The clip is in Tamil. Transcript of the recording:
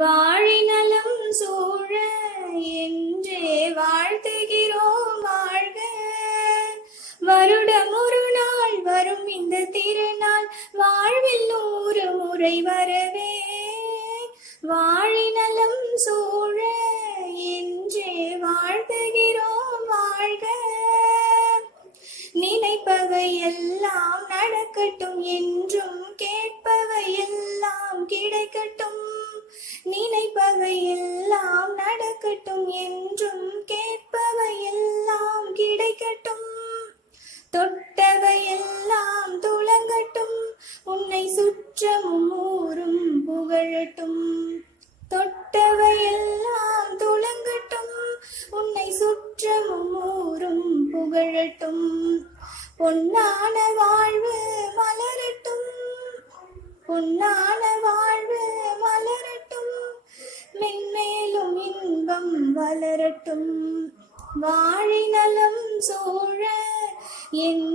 வாழிநலம் சூழ என்றே வாழ்த்துகிறோம் வாழ்க. வருடம் ஒரு நாள் வரும் இந்த திருநாள் வாழ்வில் 100 முறை வரவே. வாழிநலம் சூழ என்றே வாழ்த்துகிறோம் வாழ்க. நினைப்பவை எல்லாம் நடக்கட்டும் என்றும் கேட்பவை எல்லாம் கிடைக்கட்டும். நினைப்பவை எல்லாம் நடக்கட்டும் என்றும் கேட்பவை எல்லாம் கிடைக்கட்டும். தொட்டவை எல்லாம் துளங்கட்டும் உன்னை சுற்றமும் ஊரும் புகழட்டும். தொட்டவை எல்லாம் துளங்கட்டும் உன்னை சுற்றமும் ஊரும் புகழட்டும். பொன்னான வாழ்வு மலரட்டும், பொன்னான வாழ்வு மலரட்டும், மென்மேலும் இன்பம் வளரட்டும். வாழிநலம் சூழ என்